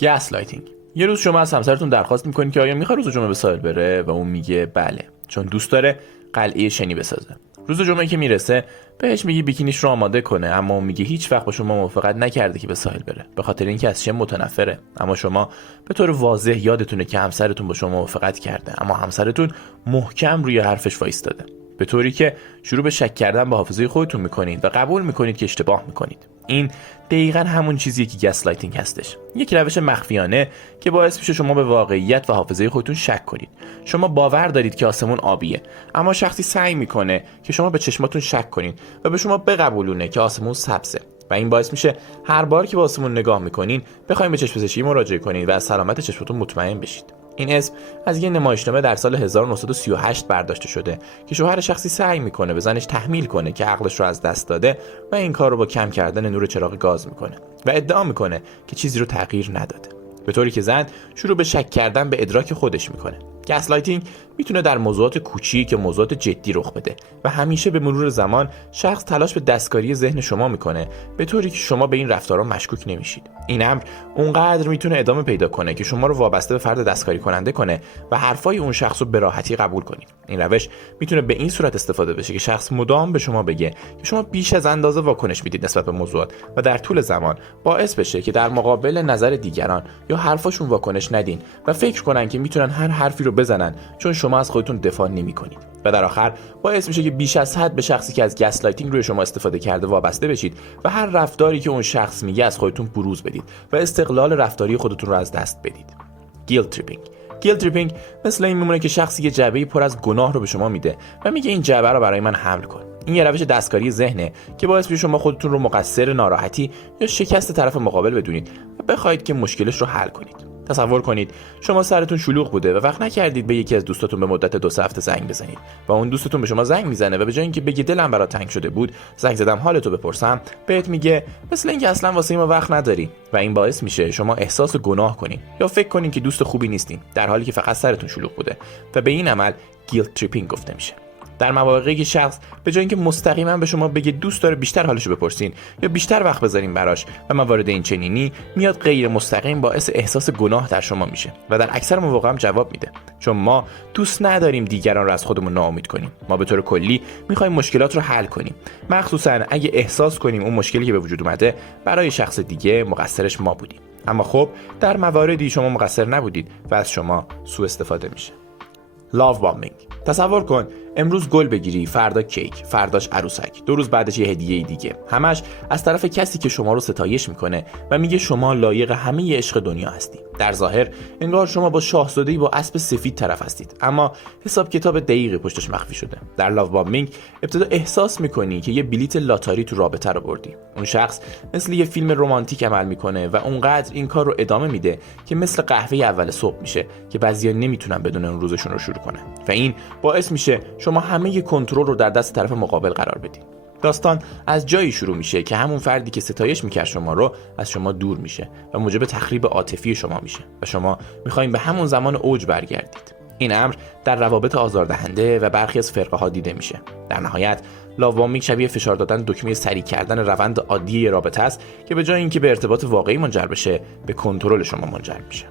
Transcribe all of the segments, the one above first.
گسلایتینگ. یه روز شما از همسرتون درخواست میکنید که آیا میخواد روز جمعه به ساحل بره و اون میگه بله، چون دوست داره قلعه شنی بسازه. روز جمعه که میرسه بهش میگی بیکینیش رو آماده کنه، اما اون میگه هیچ وقت با شما موافقت نکرده که به ساحل بره، به خاطر اینکه از شن متنفره. اما شما به طور واضح یادتونه که همسرتون با شما موافقت کرده، اما همسرتون محکم روی حرفش وایستاده، به طوری که شروع به شک کردن به حافظه خودتون میکنید و قبول میکنید که اشتباه میکنید. این دقیقاً همون چیزیه که گسلایتینگ هستش. یک روش مخفیانه که باعث میشه شما به واقعیت و حافظه خودتون شک کنید. شما باور دارید که آسمون آبیه، اما شخصی سعی میکنه که شما به چشماتون شک کنید و به شما بقبولونه که آسمون سبزه. و این باعث میشه هر بار که به آسمون نگاه میکنین بخواید به چشم پزشکی مراجعه کنید و از سلامت چشمتون مطمئن بشید. این اسم از یه نمایشنامه در سال 1938 برداشته شده که شوهر شخصی سعی میکنه به زنش تحمیل کنه که عقلش رو از دست داده و این کار رو با کم کردن نور چراغ گاز میکنه و ادعا میکنه که چیزی رو تغییر نداده، به طوری که زن شروع به شک کردن به ادراک خودش میکنه. گسلایتینگ میتونه در موضوعات کوچیک یا موضوعات جدی رخ بده و همیشه به مرور زمان شخص تلاش به دستکاری ذهن شما میکنه، به طوری که شما به این رفتارها مشکوک نمیشید. این امر اونقدر میتونه ادامه پیدا کنه که شما رو وابسته به فرد دستکاری کننده کنه و حرفای اون شخص رو به راحتی قبول کنید. این روش میتونه به این صورت استفاده بشه که شخص مدام به شما بگه که شما بیش از اندازه واکنش میدید نسبت به موضوعات و در طول زمان باعث بشه که در مقابل نظر دیگران یا حرفاشون واکنش ندین و فکر کنن که میتونن هر حرفی رو بزنن چون شما از خودتون دفاع نمی‌کنید. و در آخر باعث میشه که بیش از حد به شخصی که از گسلایتینگ روی شما استفاده کرده وابسته بشید و هر رفتاری که اون شخص میگه از خودتون بروز بدید و استقلال رفتاری خودتون رو از دست بدید. گیلت تریپینگ. گیلت تریپینگ مثل این میمونه که شخصی یه جعبه پر از گناه رو به شما میده و میگه این جعبه رو برای من حمل کن. این یه روش دستکاری ذهنه که باعث میشه شما خودتون رو مقصر ناراحتی یا شکست طرف مقابل بدونید و بخواید که مشکلش رو حل کنید. تصور کنید شما سرتون شلوغ بوده و وقت نکردید به یکی از دوستاتون به مدت 2 هفته زنگ بزنید و اون دوستتون به شما زنگ میزنه و به جای اینکه بگی دلم برات تنگ شده بود، زنگ زدم حالتو بپرسم، بهت میگه مثل اینکه اصلا واسه ما وقت نداری و این باعث میشه شما احساس گناه کنید یا فکر کنید که دوست خوبی نیستین در حالی که فقط سرتون شلوغ بوده و به این عمل گیلت تریپینگ گفته میشه. در مواقعی که شخص به جای اینکه مستقیما به شما بگه دوست داره بیشتر حالشو بپرسین یا بیشتر وقت بذارین براش و موارد این چنینی، میاد غیر مستقیم باعث احساس گناه در شما میشه و در اکثر مواقع هم جواب میده، چون ما دوست نداریم دیگران رو از خودمون ناامید کنیم. ما به طور کلی میخوایم مشکلات رو حل کنیم، مخصوصا اگه احساس کنیم اون مشکلی که به وجود اومده برای شخص دیگه مقصرش ما بودیم. اما خب در مواردی شما مقصر نبودید و از شما سوء استفاده میشه. لاو بامبینگ. تصور کن امروز گل بگیری، فردا کیک، فرداش عروسک، 2 روز بعدش یه هدیه دیگه، همش از طرف کسی که شما رو ستایش میکنه و میگه شما لایق همه عشق دنیا هستی. در ظاهر انگار شما با شاهزاده‌ای با اسب سفید طرف هستید، اما حساب کتاب دقیقی پشتش مخفی شده. در لاو بامبینگ ابتدا احساس میکنی که یه بلیت لاتاری تو رابطه رو بردی. اون شخص مثل یه فیلم رمانتیک عمل میکنه و اونقدر این کار رو ادامه میده که مثل قهوه اول صبح میشه که بعضیا نمیتونن بدون اون روزشون رو شروع کنن و این باعث میشه شما همه کنترل رو در دست طرف مقابل قرار بدید. داستان از جایی شروع میشه که همون فردی که ستایش میکرد شما رو از شما دور میشه و موجب تخریب عاطفی شما میشه و شما میخواین به همون زمان اوج برگردید. این امر در روابط آزاردهنده و برخی از فرقه ها دیده میشه. در نهایت لاو بامبینگ شبیه فشار دادن دکمه سریع کردن روند عادی رابطه است که به جای اینکه به ارتباط واقعی منجر بشه به کنترل شما منجر میشه.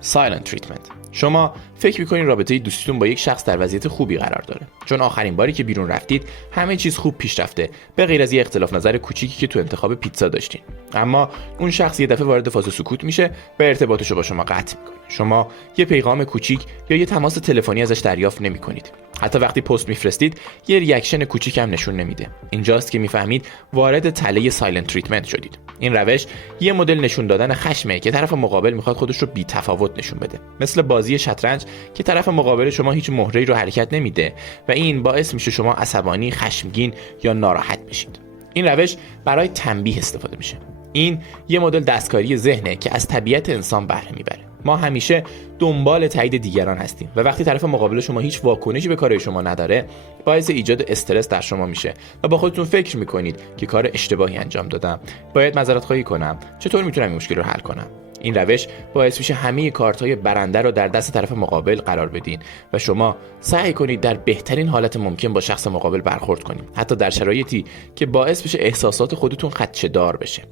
سایلنت تریتمنت. شما فکر می‌کنید رابطه دوستیتون با یک شخص در وضعیت خوبی قرار داره، چون آخرین باری که بیرون رفتید همه چیز خوب پیش رفته به غیر از یک اختلاف نظر کوچیکی که تو انتخاب پیتزا داشتین. اما اون شخص یه دفعه وارد فاز سکوت میشه و ارتباطش رو با شما قطع میکنه. شما یه پیغام کوچیک یا یه تماس تلفنی ازش دریافت نمی‌کنید. حتی وقتی پست میفرستید یه ریاکشن کوچیک هم نشون نمیده. اینجاست که میفهمید وارد تله سایلنت تریتمنت شدید. این روش یه مدل نشون دادن خشمه که طرف مقابل میخواد خودش رو بی تفاوت نشون بده، مثل بازی شطرنج که طرف مقابل شما هیچ مهره‌ای رو حرکت نمیده و این باعث میشه شما عصبانی، خشمگین یا ناراحت بشید. این روش برای تنبیه استفاده میشه. این یه مدل دستکاری ذهنه که از طبیعت انسان بهره میبره. ما همیشه دنبال تایید دیگران هستیم و وقتی طرف مقابل شما هیچ واکنشی به کار شما نداره، باعث ایجاد استرس در شما میشه و با خودتون فکر میکنید که کار اشتباهی انجام دادم، باید معذرت خواهی کنم، چطور میتونم این مشکل رو حل کنم. این روش باعث میشه همه کارت‌های برنده رو در دست طرف مقابل قرار بدین و شما سعی کنید در بهترین حالت ممکن با شخص مقابل برخورد کنید، حتی در شرایطی که باعث بشه احساسات خودتون خدشه‌دار بشه.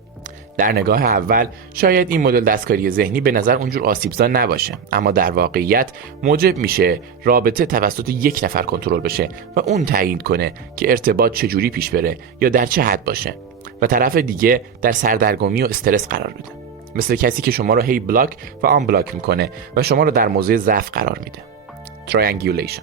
در نگاه اول شاید این مدل دستکاری ذهنی به نظر اونجور آسیبزا نباشه، اما در واقعیت موجب میشه رابطه توسط یک نفر کنترل بشه و اون تعیین کنه که ارتباط چجوری پیش بره یا در چه حد باشه و طرف دیگه در سردرگمی و استرس قرار بده. مثل کسی که شما رو هی بلاک و آن بلاک میکنه و شما رو در موضع ضعف قرار میده. ترایانگولیشن.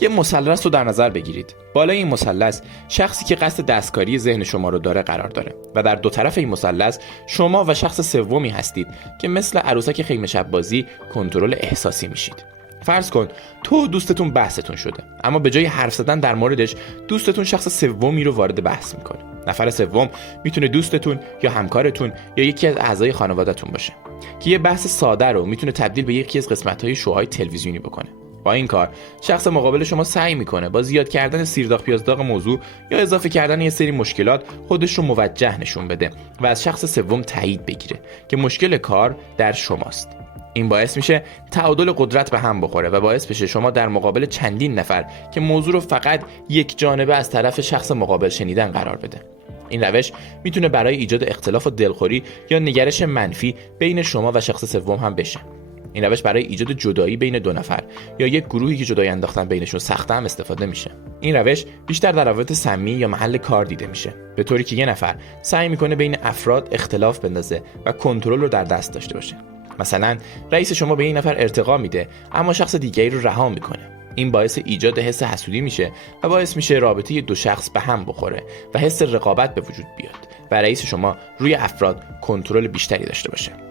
یه مثلث رو در نظر بگیرید. بالای این مثلث شخصی که قصد دستکاری ذهن شما رو داره قرار داره و در دو طرف این مثلث شما و شخص سومی هستید که مثل عروسک خیمه شب بازی کنترل احساسی میشید. فرض کن تو دوستتون بحثتون شده، اما به جای حرف زدن در موردش دوستتون شخص سومی رو وارد بحث میکنه. نفر سوم میتونه دوستتون یا همکارتون یا یکی از اعضای خانواده‌تون باشه که یه بحث ساده رو میتونه تبدیل به یکی از قسمت‌های شوهای تلویزیونی بکنه. با این کار شخص مقابل شما سعی میکنه با زیاد کردن سیرداغ پیازداغ موضوع یا اضافه کردن یه سری مشکلات خودش رو موجه نشون بده و از شخص سوم تایید بگیره که مشکل کار در شماست. این باعث میشه تعادل قدرت به هم بخوره و باعث بشه شما در مقابل چندین نفر که موضوع رو فقط یک جانبه از طرف شخص مقابل شنیدن قرار بده. این روش میتونه برای ایجاد اختلاف و دلخوری یا نگرش منفی بین شما و شخص سوم هم بشه. این روش برای ایجاد جدایی بین دو نفر یا یک گروهی که جدایی انداختن بینشون سخته هم استفاده میشه. این روش بیشتر در روابط سمی یا محل کار دیده میشه، به طوری که یه نفر سعی میکنه بین افراد اختلاف بندازه و کنترل رو در دست داشته باشه. مثلا رئیس شما به این نفر ارتقا میده اما شخص دیگری رو رها میکنه. این باعث ایجاد حس حسودی میشه و باعث میشه رابطه دو شخص به هم بخوره و حس رقابت به وجود بیاد و رئیس شما روی افراد کنترل بیشتری داشته باشه.